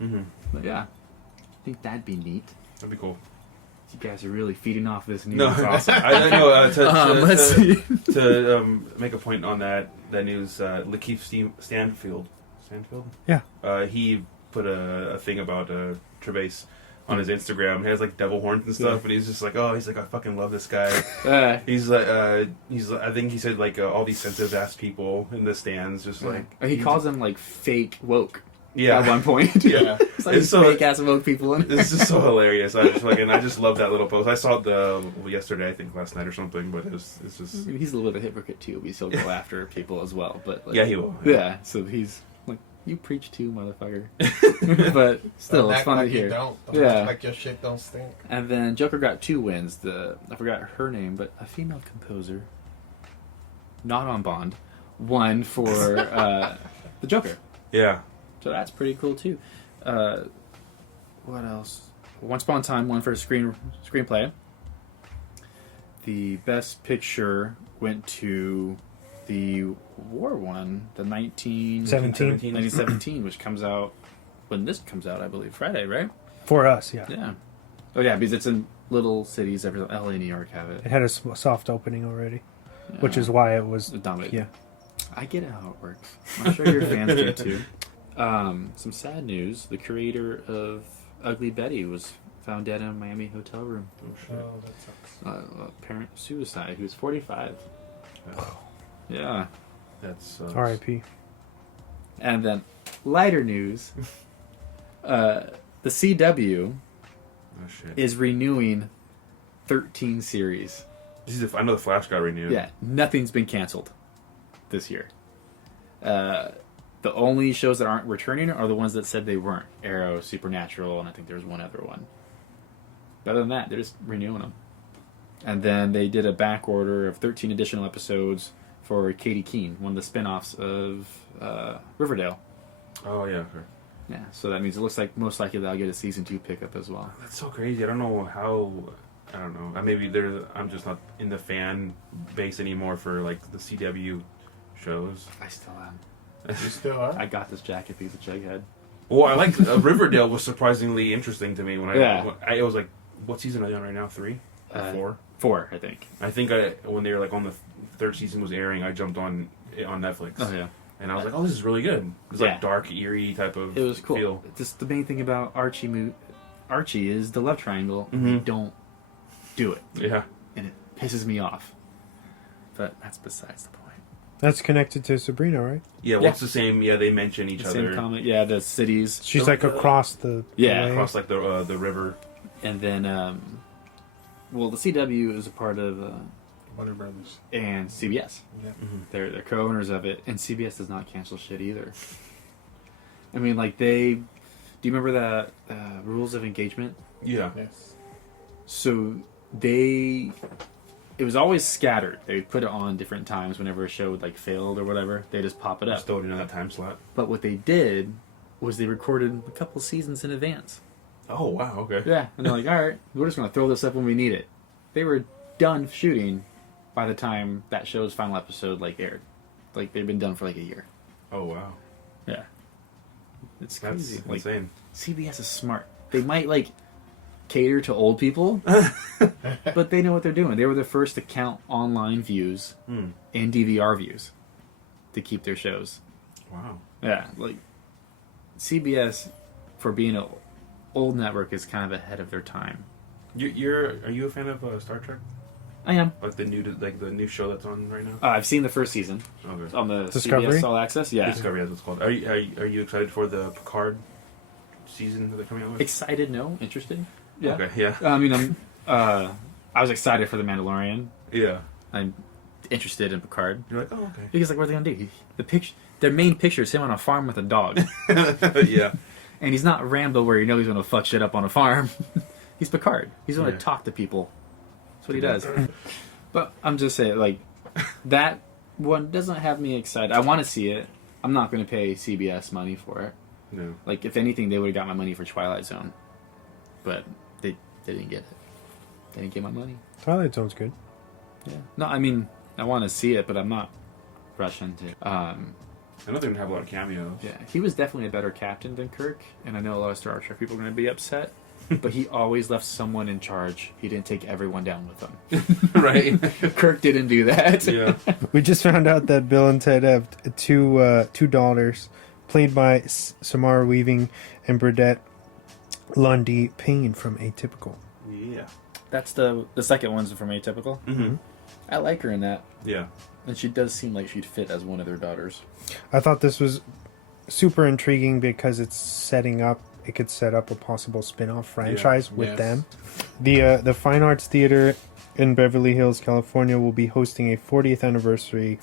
Mm-hmm. But yeah, I think that'd be neat. That'd be cool. You guys are really feeding off this news. No, It's awesome. I know. Let's see. To make a point on that news, Lakeith Stanfield, Yeah. He put a thing about Trevase on his Instagram. He has like devil horns and stuff, and he's just like, I fucking love this guy. He's like, I think he said like all these sensitive ass people in the stands, just like he calls them like fake woke. Yeah. At one point. Yeah. It's like so, fake ass woke people in there. It's just so hilarious. I just love that little post. I saw it yesterday, I think last night or something, but it's just... I mean, he's a little bit of a hypocrite too, but he'll go after people as well. But like, yeah, he will. Yeah, so he's like, you preach too, motherfucker. But still, it's fun to hear. Don't like your shit don't stink. And then Joker got 2 wins. I forgot her name, but a female composer, not on Bond, won for the Joker. Yeah. So that's pretty cool too. What else? Once Upon a Time won for screenplay. The best picture went to the war one, the 1917, which comes out when this comes out, I believe, Friday, right? For us, yeah. Yeah. Oh yeah, because it's in little cities. LA, New York have it. It had a soft opening already, which is why it was dominated. Yeah. I get how it works. I'm sure your fans do too. Some sad news. The creator of Ugly Betty was found dead in a Miami hotel room. Oh, shit. Oh, that sucks. Apparent suicide. He was 45. Yeah. That's... R.I.P. And then, lighter news. The CW is renewing 13 series. I know the Flash got renewed. Yeah. Nothing's been canceled this year. The only shows that aren't returning are the ones that said they weren't. Arrow, Supernatural, and I think there's one other one. But other than that, they're just renewing them. And then they did a back order of 13 additional episodes for Katie Keene, one of the spin-offs of Riverdale. Oh, yeah, sure. Yeah, so that means it looks like most likely they'll get a season 2 pickup as well. That's so crazy. I don't know how... I don't know. Maybe I'm just not in the fan base anymore for like the CW shows. I still am. You still are? I got this jacket piece of Jughead. Well, I like Riverdale was surprisingly interesting to me when I was like, what season are they on right now? 3 or 4? 4, I think. I think when they were like on the 3rd season was airing, I jumped on Netflix. Oh yeah. And I was like, oh, this is really good. It was like dark, eerie type of It was cool. feel. Just the main thing about Archie is the love triangle. Mm-hmm. They don't do it. Yeah. And it pisses me off. But that's besides the point. That's connected to Sabrina, right? Yeah, well, it's the same. Yeah, they mention each other. Same comment. Yeah, the cities. She's like across the way. Across like the river. And then, well, the CW is a part of Warner Brothers and CBS. Yeah. Mm-hmm. They're co-owners of it, and CBS does not cancel shit either. I mean, like do you remember that Rules of Engagement? Yeah. Yes. So it was always scattered. They would put it on different times whenever a show like failed or whatever. They just pop it up. Still in that time slot. But what they did was they recorded a couple seasons in advance. Oh wow! Okay. Yeah, and they're like, all right, we're just gonna throw this up when we need it. They were done shooting by the time that show's final episode aired. Like they've been done for like a year. Oh wow! Yeah, it's That's crazy. insane. CBS is smart. They might cater to old people, but they know what they're doing. They were the first to count online views and DVR views to keep their shows. Wow. Yeah, CBS, for being an old network, is kind of ahead of their time. Are you a fan of Star Trek? I am. Like the new show that's on right now? I've seen the first season. Okay. On the Discovery? CBS All Access. Yeah. Discovery, that's what it's called. Are you excited for the Picard season that they're coming out with? Excited? No. Interested? Yeah. Okay. Yeah. I mean, I was excited for the Mandalorian. Yeah. I'm interested in Picard. You're like, oh, okay. Because what are they gonna do? Their main picture is him on a farm with a dog. Yeah. And he's not Rambo, where he's gonna fuck shit up on a farm. He's Picard. He's gonna talk to people. That's what he does. But I'm just saying, that one doesn't have me excited. I want to see it. I'm not gonna pay CBS money for it. No. If anything, they would have got my money for Twilight Zone. But they didn't get it. They didn't get my money. Twilight Zone's good. Yeah. No, I mean, I want to see it, but I'm not rushing to. I know they're gonna have a lot of cameos. Yeah, he was definitely a better captain than Kirk, and I know a lot of Star Trek people are going to be upset, but he always left someone in charge. He didn't take everyone down with him. Right. Kirk didn't do that. Yeah. We just found out that Bill and Ted have two daughters, played by Samara Weaving and Burdette Lundy Payne from Atypical. Yeah. That's the second one's from Atypical. Mm-hmm. I like her in that. Yeah. And she does seem like she'd fit as one of their daughters. I thought this was super intriguing because it's setting up. It could set up a possible spin-off franchise with them. The Fine Arts Theater in Beverly Hills, California, will be hosting a 40th anniversary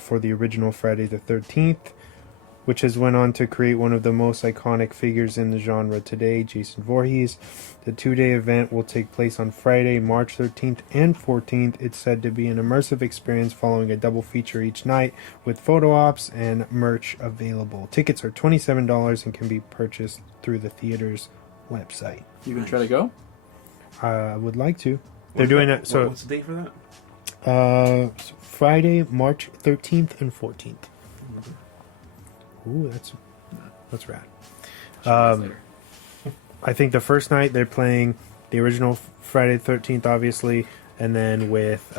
for the original Friday the 13th, which has went on to create one of the most iconic figures in the genre today, Jason Voorhees. The 2-day event will take place on Friday, March 13th and 14th. It's said to be an immersive experience following a double feature each night with photo ops and merch available. Tickets are $27 and can be purchased through the theater's website. You can try to go? I would like to. They're doing it. So what's the date for that? Friday, March 13th and 14th. Ooh, that's rad. I think the first night they're playing the original Friday the 13th, obviously, and then with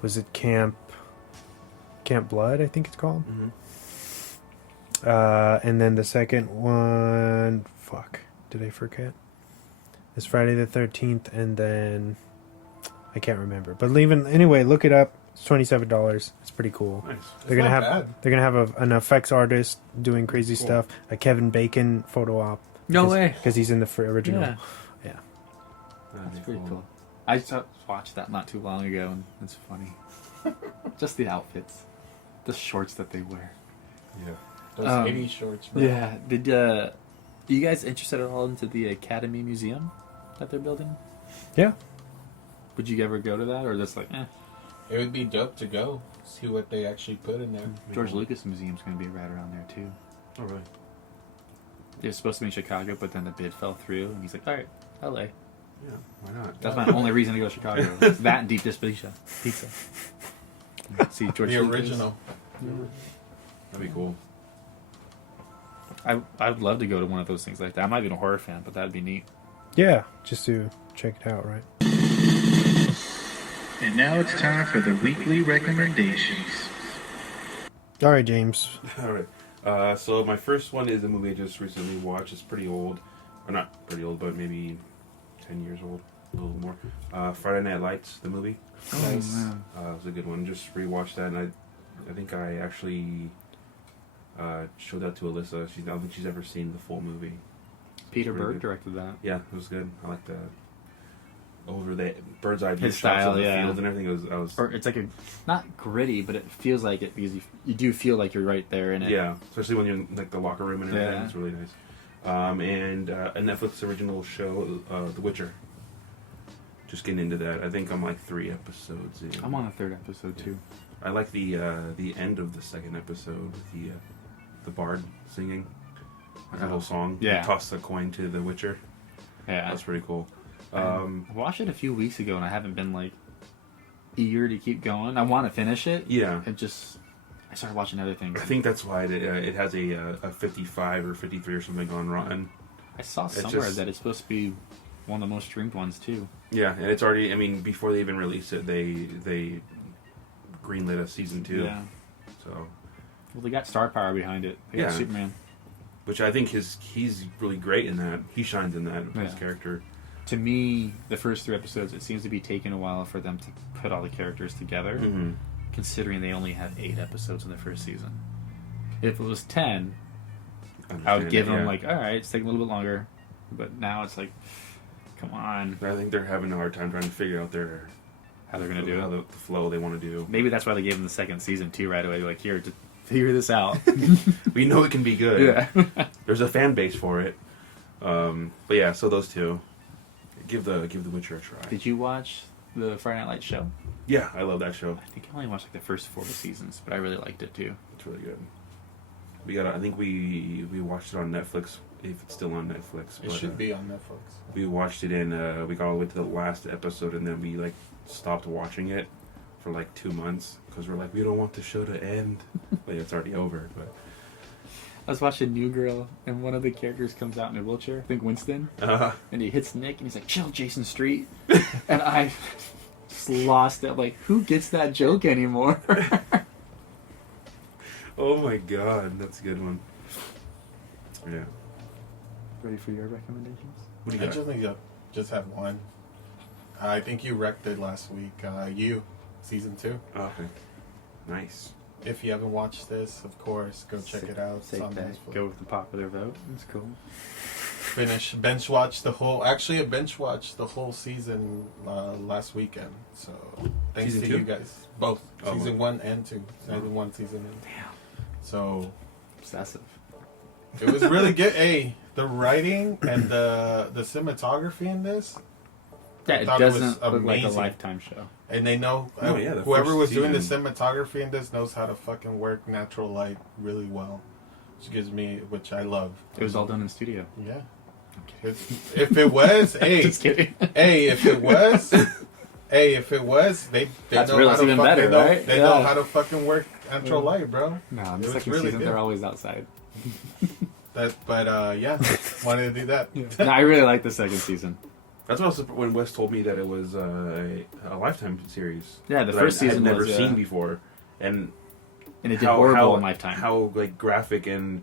was it Camp Blood? I think it's called. Mm-hmm. And then the second one, did I forget? It's Friday the 13th, and then I can't remember. But anyway, look it up. It's $27. It's pretty cool. Nice. They're gonna have an effects artist doing crazy stuff. A Kevin Bacon photo op. No way. Because he's in the original. Yeah. That'd That's be pretty cool. I just watched that not too long ago, and it's funny. Just the outfits. The shorts that they wear. Yeah. Those 80s shorts, bro. Yeah. Did are you guys interested at all into the Academy Museum that they're building? Yeah. Would you ever go to that, or just like, It would be dope to go see what they actually put in there. George Lucas Museum's going to be right around there too. Oh, really? It was supposed to be in Chicago, but then the bid fell through, and he's like, all right, LA. Yeah, why not? That's my only reason to go to Chicago. It's that and Deep Dish Pizza. See George The Lucas. original. That'd be cool. I would love to go to one of those things like that. I'm not even a horror fan, but that'd be neat. Yeah, just to check it out, right? And now it's time for the weekly recommendations. All right, James. All right. So my first one is a movie I just recently watched. It's pretty old. Or not pretty old, but maybe 10 years old. A little more. Friday Night Lights, the movie. Nice. man. It was a good one. Just rewatched that, and I think I actually showed that to Alyssa. I don't think she's ever seen the full movie. Peter pretty Berg good. directed that. Yeah, it was good. I like the over the bird's eye view His shots style, of the yeah. field and everything. I was Or it's like not gritty, but it feels like it because you do feel like you're right there in it. yeah, especially when you're in like the locker room and everything. Yeah. It's really nice. And a Netflix original show, The Witcher. Just getting into that. I think I'm like 3 episodes in. I'm on the 3rd episode too. I like the end of the 2nd episode with the bard singing. Like that whole song. Yeah. Toss the coin to the Witcher. Yeah. That's pretty cool. I watched it a few weeks ago and I haven't been like eager to keep going. I want to finish it. Yeah. I started watching other things. I think that's why it has a 55 or 53 or something on Rotten. I saw somewhere that it's supposed to be one of the most streamed ones too. Yeah, and it's already. I mean, before they even released it, they greenlit a season 2. Yeah. So. Well, they got star power behind it. They got Yeah. Superman. Which I think he's really great in that. He shines in that, his Yeah. character. To me, the first 3 episodes, it seems to be taking a while for them to put all the characters together, Mm-hmm. considering they only have 8 episodes in the first season. If it was 10, I would give them like, all right, it's taking a little bit longer. But now it's like, come on. I think they're having a hard time trying to figure out How they're going to do how it. the flow they want to do. Maybe that's why they gave them the 2nd season too right away. They're like, here, just figure this out. We know it can be good. Yeah. There's a fan base for it. But yeah, so those 2. Give the Witcher a try. Did you watch the Friday Night Lights show? Yeah, I love that show. I think I only watched like the first 4 seasons, but I really liked it too. It's really good. I think we watched it on Netflix, if it's still on Netflix. It should be on Netflix. We watched it we got all the way to the last episode, and then we like stopped watching it for like 2 months because we're like, we don't want the show to end. Like, it's already over, but... I was watching New Girl, and one of the characters comes out in a wheelchair, I think Winston, and he hits Nick, and he's like, chill, Jason Street. And I just lost it. Like, who gets that joke anymore? Oh my god, that's a good one. Yeah. Ready for your recommendations? What do you I got? just have one. I think you wrecked it last week. You, season 2. Oh, okay. Nice. If you haven't watched this, of course, go check it out. It's on Netflix. Go with the popular vote. That's cool. Bench watch the whole. Actually, I bench watched the whole season last weekend. So thanks Season to 2? you guys, both Oh, season 1 and 2. Season 1, season 2. Damn. So Obsessive. it was really good. Hey, the writing and the cinematography in this. Yeah, I it thought it was doesn't look like a amazing. Lifetime show. And they know, Oh, yeah, the whoever first was doing the season. cinematography in this knows how to fucking work natural light really well, which I love. It was all done in studio. Yeah. If it was, hey, Just kidding. hey, if it was, they That's know really how to even fucking better, know, right? They Yeah. know how to fucking work natural light, bro. No, in It the was second really season, good. they're always outside. But yeah, wanted to do that. No, I really like the second season. That's what I was when Wes told me that it was a Lifetime series. Yeah, the that first I had season never was, seen before, and And it did horrible in Lifetime. How like graphic and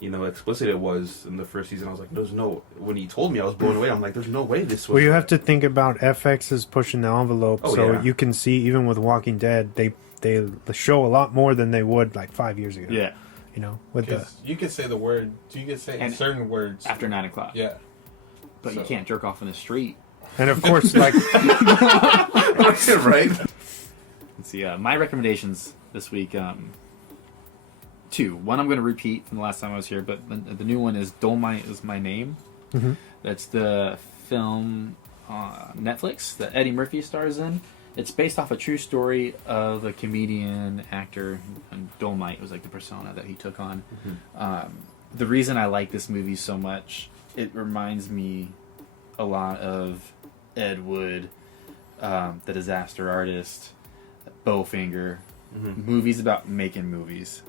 explicit it was in the first season. I was like, there's no. When he told me, I was blown away. I'm like, there's no way this was. Well, you have to think about FX is pushing the envelope, Oh, so yeah. you can see even with Walking Dead, they show a lot more than they would like 5 years ago. Yeah, with the 'Cause you could say the word. You could say And certain words after 9 o'clock. Yeah. But you So- can't jerk off in the street. and of course like right. Let's see. My recommendations this week. 2. One I'm going to repeat from the last time I was here, but the new one is Dolomite Is My Name. Mhm. That's the film on Netflix that Eddie Murphy stars in. It's based off a true story of a comedian, actor, and Dolomite was like the persona that he took on. The reason I like this movie so much, it reminds me a lot of Ed Wood, The Disaster Artist, Bowfinger, movies about making movies.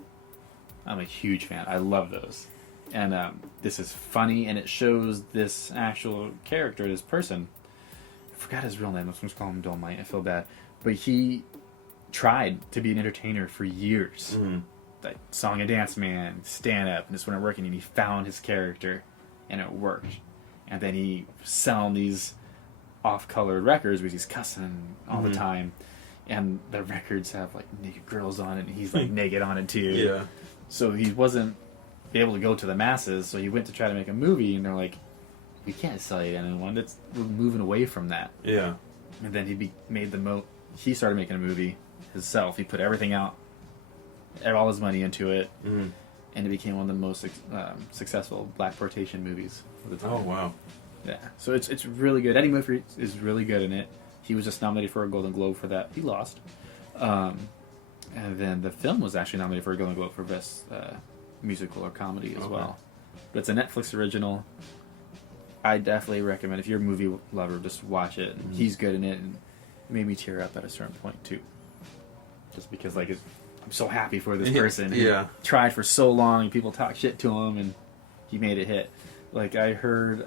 I'm a huge fan. I love those. And this is funny, and it shows this actual character, this person. I forgot his real name. I'm supposed to call him Dolomite. I feel bad. But he tried to be an entertainer for years. Like song and dance man, stand up, and this wasn't working. And he found his character, and it worked. And then he was selling these off-colored records where he's cussing all the time. And the records have like naked girls on it, and he's like naked on it too. Yeah. So he wasn't able to go to the masses, so he went to try to make a movie, and they're like, we can't sell it to anyone. We're moving away from that. Yeah. And then he started making a movie himself. He put everything out, all his money into it, and it became one of the most successful blaxploitation movies of the time. Oh wow. Yeah. So it's really good. Eddie Murphy is really good in it. He was just nominated for a Golden Globe for that. He lost. And then the film was actually nominated for a Golden Globe for Best Musical or Comedy as well. But it's a Netflix original. I definitely recommend, if you're a movie lover, just watch it. He's good in it, and it made me tear up at a certain point too. Just because I'm so happy for this person. Yeah. He tried for so long, and people talk shit to him, and he made it hit. Like I heard,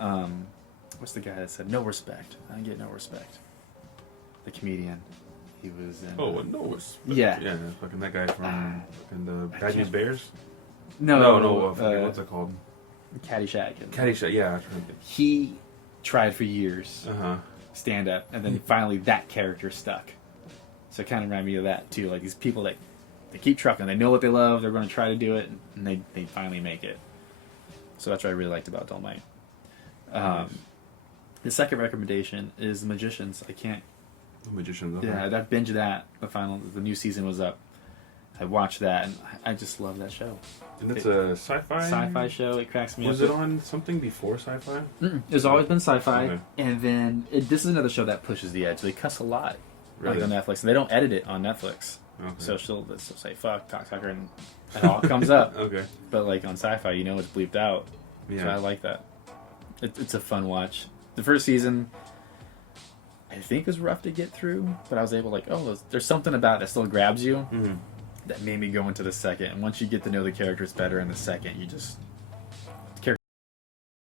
what's the guy that said no respect? I get no respect. The comedian. He was in. Oh no! Yeah. Yeah. Fucking that guy from fucking the Bad News can't- Bears. No, Fucking, what's it called? Caddyshack. Caddyshack. Yeah. He tried for years, stand up, and then finally that character stuck. So it kind of reminded me of that too. Like these people that they keep trucking, they know what they love, they're going to try to do it, and they finally make it. So that's what I really liked about Dolomite. The second recommendation is The Magicians. The Magicians. Okay. Yeah, I binged that. The new season was up. I watched that, and I just love that show. And it's a sci-fi. Sci-fi show. It cracks me up. Was it on something before sci-fi? It's always been sci-fi, Okay. and then this is another show that pushes the edge. They cuss a lot, Really? like on Netflix, and they don't edit it on Netflix. Okay. So she'll say "fuck," "cocksucker," and it all comes up. Okay. But like on sci-fi, it's bleeped out. Yeah. So I like that. It's a fun watch. The first season, I think is rough to get through, but I was able there's something about it that still grabs you that made me go into the second. And once you get to know the characters better in the second, you just